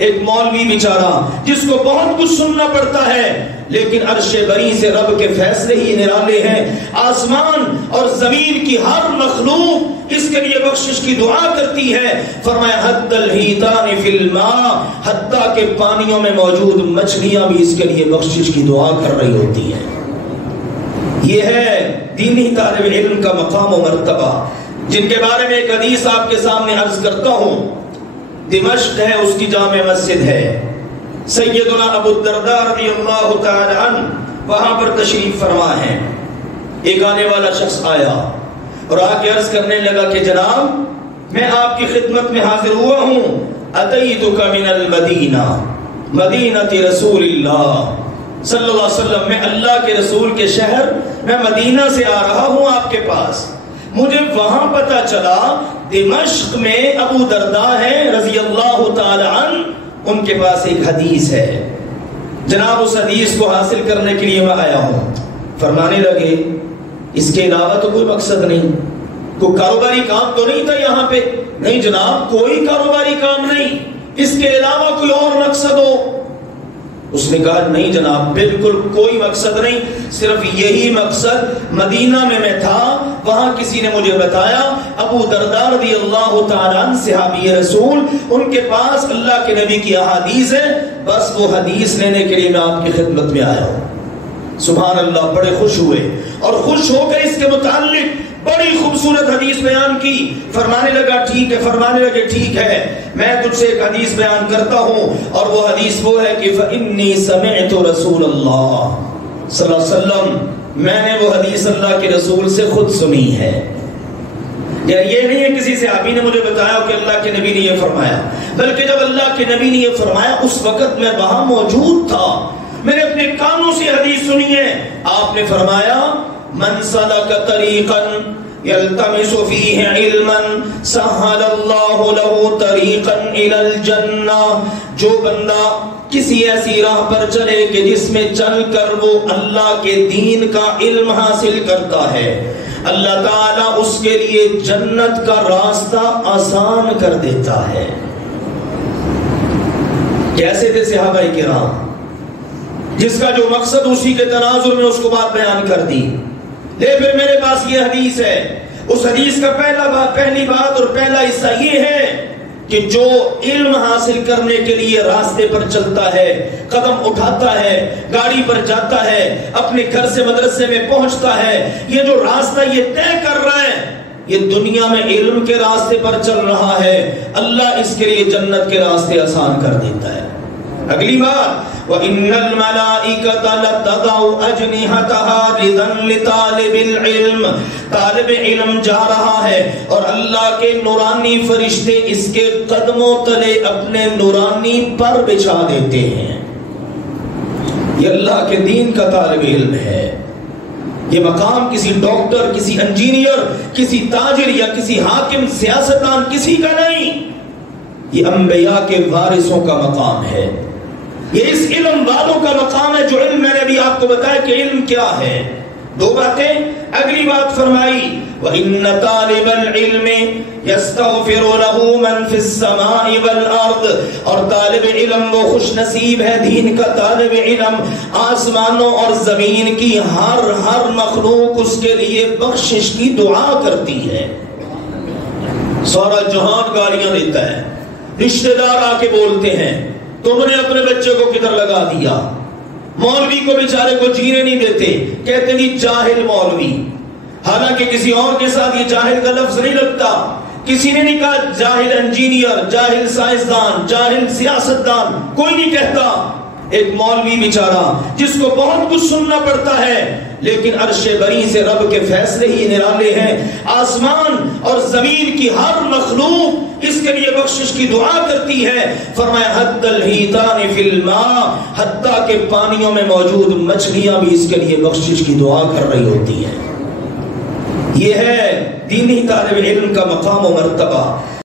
ایک مولوی بیچارہ جس کو بہت کچھ سننا پڑتا ہے، لیکن عرش بری سے رب کے فیصلے ہی نرالے ہیں۔ آسمان اور زمین کی ہر مخلوق اس کے لیے بخشش کی دعا کرتی ہے۔ فرمایا حتی الحیتان فی الماء، حتیٰ کہ پانیوں میں موجود مچھلیاں بھی اس کے لیے بخشش کی دعا کر رہی ہوتی ہیں۔ یہ ہے دینی طالب علم کا مقام و مرتبہ، جن کے بارے میں ایک حدیث آپ کے سامنے عرض کرتا ہوں۔ دمشق ہے، اس کی جامع مسجد ہے، سیدنا ابو الدرداء رضی اللہ تعالی عنہ وہاں پر تشریف فرما ہے۔ ایک آنے والا شخص آیا اور آ کے عرض کرنے لگا کہ جناب میں آپ کی خدمت میں حاضر ہوا ہوں، اتیتک من المدینہ، مدینۃ رسول اللہ صلی اللہ علیہ وسلم، میں اللہ کے رسول کے شہر میں مدینہ سے آ رہا ہوں آپ کے پاس۔ مجھے وہاں پتا چلا دمشق میں ابو درداء ہے رضی اللہ تعالی عنہ، ان کے پاس ایک حدیث ہے، جناب اس حدیث کو حاصل کرنے کے لیے میں آیا ہوں۔ فرمانے لگے اس کے علاوہ تو کوئی مقصد نہیں، کوئی کاروباری کام تو نہیں تھا یہاں پہ؟ نہیں جناب، کوئی کاروباری کام نہیں، اس کے علاوہ کوئی اور مقصد ہو؟ اس نے کہا نہیں جناب، بالکل کوئی مقصد نہیں، صرف یہی مقصد، مدینہ میں میں تھا، وہاں کسی نے مجھے بتایا ابو درداء رضی اللہ تعالی عنہ صحابی رسول، ان کے پاس اللہ کے نبی کی احادیث ہے، بس وہ حدیث لینے کے لیے میں آپ کی خدمت میں آیا ہوں۔ سبحان اللہ، بڑے خوش ہوئے اور خوش ہو کر اس کے متعلق بڑی خوبصورت حدیث بیان کی۔ فرمانے لگا ٹھیک ہے، فرمانے لگے ٹھیک ہے، میں تجھ سے ایک حدیث بیان کرتا ہوں، اور وہ حدیث وہ ہے کہ فَإِنِّي سَمِعْتُ رَسُولَ اللَّهِ صلی اللہ علیہ وسلم، میں نے وہ حدیث اللہ کے رسول سے خود سنی ہے۔ یہ نہیں ہے کسی صحابی نے مجھے بتایا کہ اللہ کے نبی نے یہ فرمایا، بلکہ جب اللہ کے نبی نے یہ فرمایا اس وقت میں وہاں موجود تھا، میں نے اپنے کانوں سے حدیث سنی ہے۔ آپ نے فرمایا من سلک طریقا یلتمس فیہ علما سہل اللہ له طریقا الی الجنہ، جو بندہ کسی ایسی راہ پر چلے کہ جس میں چل کر وہ اللہ کے دین کا علم حاصل کرتا ہے، اللہ تعالیٰ اس کے لیے جنت کا راستہ آسان کر دیتا ہے۔ کیسے تھے صحابہ کرام، جس کا جو مقصد اسی کے تناظر میں اس کو بات بیان کر دی۔ لے پھر میرے پاس یہ حدیث ہے، اس حدیث کا پہلی بات اور پہلا حصہ یہ ہے کہ جو علم حاصل کرنے کے لیے راستے پر چلتا ہے، قدم اٹھاتا ہے، گاڑی پر جاتا ہے، اپنے گھر سے مدرسے میں پہنچتا ہے، یہ جو راستہ یہ طے کر رہا ہے، یہ دنیا میں علم کے راستے پر چل رہا ہے، اللہ اس کے لیے جنت کے راستے آسان کر دیتا ہے۔ اگلی بات وَإِنَّ الْمَلَائِكَةَ لَتَضَعُ أَجْنِحَتَهَا رِضًا لِطَالِبِ الْعِلْمِ، طالب علم جا رہا ہے اور اللہ کے نورانی فرشتے اس کے قدموں تلے اپنے نورانی پر بچھا دیتے ہیں۔ یہ اللہ کے دین کا طالب علم ہے۔ یہ مقام کسی ڈاکٹر، کسی انجینئر، کسی تاجر یا کسی حاکم، سیاستدان کسی کا نہیں، یہ انبیاء کے وارثوں کا مقام ہے، یہ اس علم والوں کا مقام ہے۔ جو علم میں نے بھی آپ کو بتایا کہ علم کیا ہے، دو باتیں۔ اگلی بات فرمائی وَإِنَّ طَالِبَ الْعِلْمِ يَسْتَغْفِرُ لَهُ مَنْ فِي السَّمَاءِ وَالْأَرْضِ، اور طالب علم وہ خوش نصیب ہے، دین کا طالب علم، آسمانوں اور زمین کی ہر مخلوق اس کے لیے بخشش کی دعا کرتی ہے۔ سارا جہان گالیاں دیتا ہے، رشتہ دار آ کے بولتے ہیں تم نے اپنے بچے کو کدھر لگا دیا، مولوی کو بیچارے کو جینے نہیں دیتے، کہتے ہیں جاہل مولوی، حالانکہ کسی اور کے ساتھ یہ جاہل کا لفظ نہیں لگتا، کسی نے نہیں کہا جاہل انجینئر، جاہل سائنسدان، جاہل سیاستدان، کوئی نہیں کہتا۔ ایک مولوی بیچارہ جس کو بہت کچھ سننا پڑتا ہے، لیکن عرش بری سے رب کے فیصلے ہی نرالے ہیں، آسمان اور زمین کی ہر مخلوق اس کے لیے بخشش کی دعا کرتی ہے۔ فرمایا حتی الحیتان فی الماء، حتیٰ کہ پانیوں میں موجود مچھلیاں بھی اس کے لیے بخشش کی دعا کر رہی ہوتی ہیں۔ یہ ہے دینی طالب علم کا مقام و مرتبہ۔